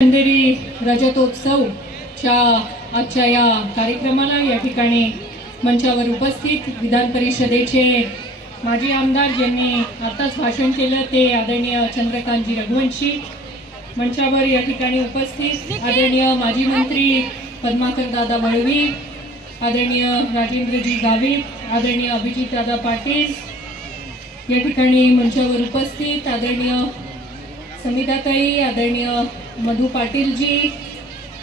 चंदेरी रजतोत्सवच्या आजच्या या कार्यक्रमाला या ठिकाणी मंचावर उपस्थित विधान परिषदेचे माजी आमदार ज्यांनी आताच भाषण केलं ते आदरणीय चंद्रकांतजी रघुवंशी, मंचावर या ठिकाणी उपस्थित आदरणीय माजी मंत्री पद्माकर दादा वळवी, आदरणीय राजेंद्रजी गावित, आदरणीय अभिजित दादा पाटील, या ठिकाणी मंचावर उपस्थित आदरणीय समिताताई, आदरणीय मधु पाटील जी,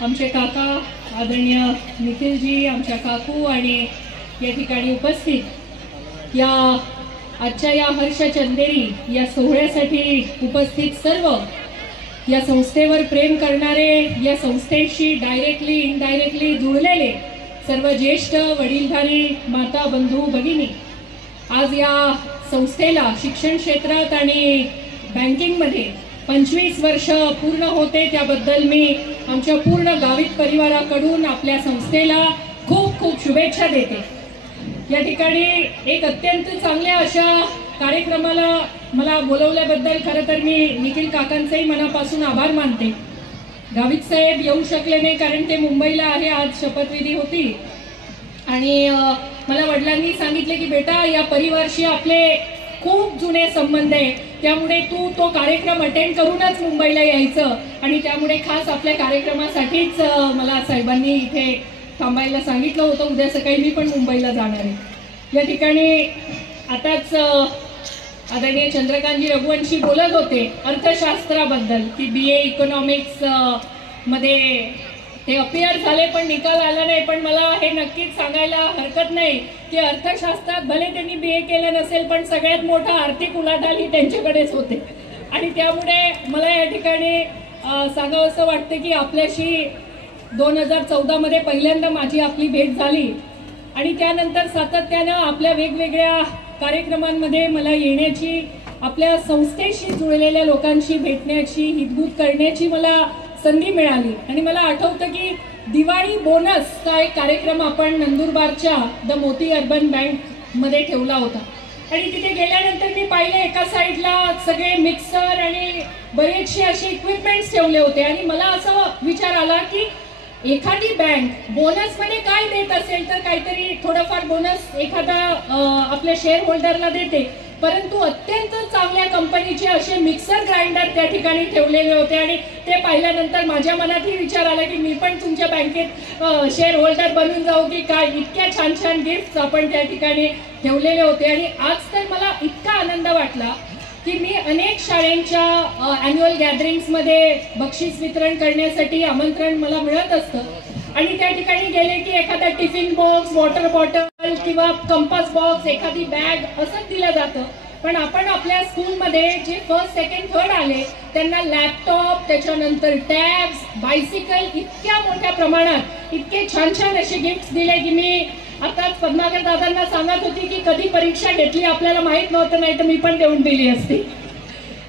आमचे काका आदरणीय निखिलजी, आमच्या काकू आणि या ठिकाणी उपस्थित या आजच्या या हर्ष चंदेरी या सोहळ्यासाठी उपस्थित सर्व या संस्थेवर प्रेम करणारे, या संस्थेशी डायरेक्टली इनडायरेक्टली जुळलेले सर्व ज्येष्ठ वडीलधारी माता बंधू भगिनी, आज या संस्थेला शिक्षण क्षेत्रात आणि बँकिंगमध्ये 25 वर्ष पूर्ण होते, त्याबद्दल मी आमच्या पूर्ण गावित परिवाराकडून आपल्या संस्थेला खूप खूप शुभेच्छा देते। या ठिकाणी एक अत्यंत चांगल्या अशा कार्यक्रमाला मला बोलवल्याबद्दल खरं तर मी निखिल काकांचेही मनापासून आभार मानते। गावित साहेब येऊ शकले नाही कारण ते मुंबईला आहे, आज शपथविधी होती आणि मला वडिलांनी सांगितले की बेटा या परिवाराशी आपले खूप जुने संबंध आहे, त्यामुळे तू तो कार्यक्रम अटेंड करूनच मुंबईला यायचं आणि त्यामुळे खास आपल्या कार्यक्रमासाठीच मला साहेबांनी इथे थांबायला सांगितलं होतं। उद्या सकाळी मी पण मुंबईला जाणार आहे। या ठिकाणी आताच आदरणीय चंद्रकांतजी रघुवंशी बोलत होते अर्थशास्त्राबद्दल की BA इकॉनॉमिक्स मध्ये ते अपियर झाले पण निकाल आला नाही, पण मला हे नक्कीच सांगायला हरकत नाही की अर्थशास्त्रात भले त्यांनी BA केलं नसेल पण सगळ्यात मोठा आर्थिक उलाढाल ही त्यांच्याकडेच होते आणि त्यामुळे मला या ठिकाणी सांगावंसं वाटतं की आपल्याशी 2014 मध्ये पहिल्यांदा माझी आपली भेट झाली आणि त्यानंतर सातत्यानं आपल्या वेगवेगळ्या कार्यक्रमांमध्ये मला येण्याची, आपल्या संस्थेशी जुळलेल्या लोकांशी भेटण्याची, हितगुज करण्याची मला संधी मिळाली आणि मला आठवतं की दिवाळी बोनसचा एक कार्यक्रम आपण नंदुरबारच्या द मोती अर्बन बँक मध्ये ठेवला होता आणि तिथे गेल्यानंतर मी पाहिलं एका साईडला सगळे मिक्सर आणि बरेचसे असे इक्विपमेंट्स ठेवले होते आणि मला असं विचार आला की एखादी बँक बोनस मध्ये काय देत असेल तर काहीतरी थोडंफार बोनस एखादा आपल्या शेअर होल्डरला देते, परंतु अत्यंत चांगल्या कंपनीचे असे मिक्सर ग्राइंडर त्या ठिकाणी ठेवलेले होते आणि ते पाहिल्यानंतर माझ्या मनातही विचार आला की मी पण तुमच्या बँकेत शेअर होल्डर बनून जाऊ की काय। इतक्या छान छान गिफ्ट्स आपण त्या ठिकाणी ठेवलेले होते आणि आज तर मला इतका आनंद वाटला की मी अनेक शाळेंच्या अॅन्युअल गॅदरिंग्समध्ये बक्षीस वितरण करण्यासाठी आमंत्रण मला मिळत असतं आणि त्या ठिकाणी गेले की एखादा टिफिन बॉक्स, वॉटर बॉटल किंवा कंपास बॉक्स, एखादी बॅग असं दिलं जातं, पण आपण आपल्या स्कूलमध्ये जे फर्स्ट सेकंड थर्ड आले त्यांना लॅपटॉप, त्याच्यानंतर टॅब्स, बायसिकल इतक्या मोठ्या प्रमाणात इतके छान छान असे गिफ्ट्स दिले की मी आताच पद्माकर दादांना सांगत होती की कधी परीक्षा घेतली आपल्याला माहित नव्हतं, नाही तर मी पण देऊन दिली असती।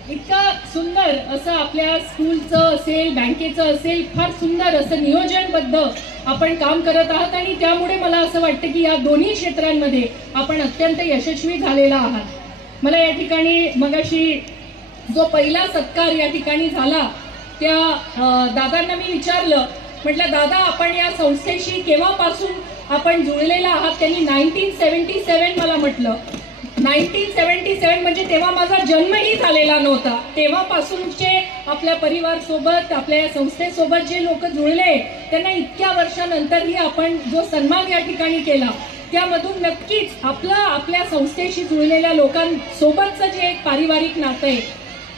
इतकं सुंदर असं आपल्या स्कूलचं असेल, बँकेचं असेल, फार सुंदर असं नियोजनबद्ध आपण काम करत आहात आणि त्यामुळे मला असं वाटतं की या दोन्ही क्षेत्रांमध्ये आपण अत्यंत यशस्वी झालेला आहात। मला या ठिकाणी मगाशी जो पहिला सत्कार या ठिकाणी झाला त्या दादांना मी विचारलं, म्हटलं दादा आपण या संस्थेशी केव्हापासून आपण जुळलेला आहात? त्यांनी 1977 मला म्हटलं। 1977 म्हणजे तेव्हा माझा जन्मही झालेला नव्हता, तेव्हापासूनचे आपल्या परिवार सोबत, आपल्या संस्थेसोबत जे लोक जुळले त्यांना इतक्या वर्षानंतरही आपण जो सन्मान या ठिकाणी केला त्यामधून नक्कीच आपल्या संस्थेशी जुळलेल्या लोकांसोबतचं जे एक पारिवारिक नातं आहे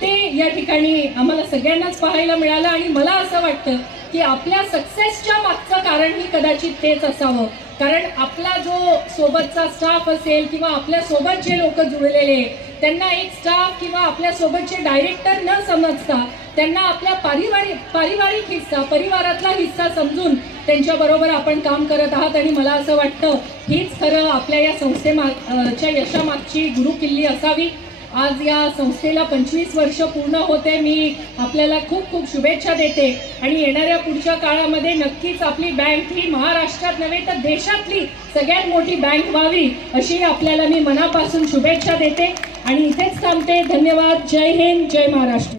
ते या ठिकाणी आम्हाला सगळ्यांनाच पाहायला मिळालं आणि मला असं वाटतं की आपल्या सक्सेसच्या मागचं कारण ही कदाचित तेच असावं, कारण आपला जो सोबतचा स्टाफ असेल किंवा आपल्या सोबत जे लोक जुळलेले त्यांना एक स्टाफ किंवा आपल्या सोबतचे डायरेक्टर न समजता त्यांना आपल्या पारिवारिक हिस्सा, परिवारातला हिस्सा समजून त्यांच्या बरोबर आपण काम करत आहात आणि मला असं वाटतं हीच खरं आपल्या या संस्थेच्या यशामागची गुरुकिल्ली असावी। आज या संस्थेला 25 वर्ष पूर्ण होते, मी आपल्याला खूप खूप शुभेच्छा देते आणि येणाऱ्या पुढच्या काळामध्ये नक्कीच आपली बँक ही महाराष्ट्रात नव्हे तर देशातली सगळ्यात मोठी बँक व्हावी अशी आपल्याला मी मनापासून शुभेच्छा देते आणि इथेच थांबते। धन्यवाद। जय हिंद, जय महाराष्ट्र।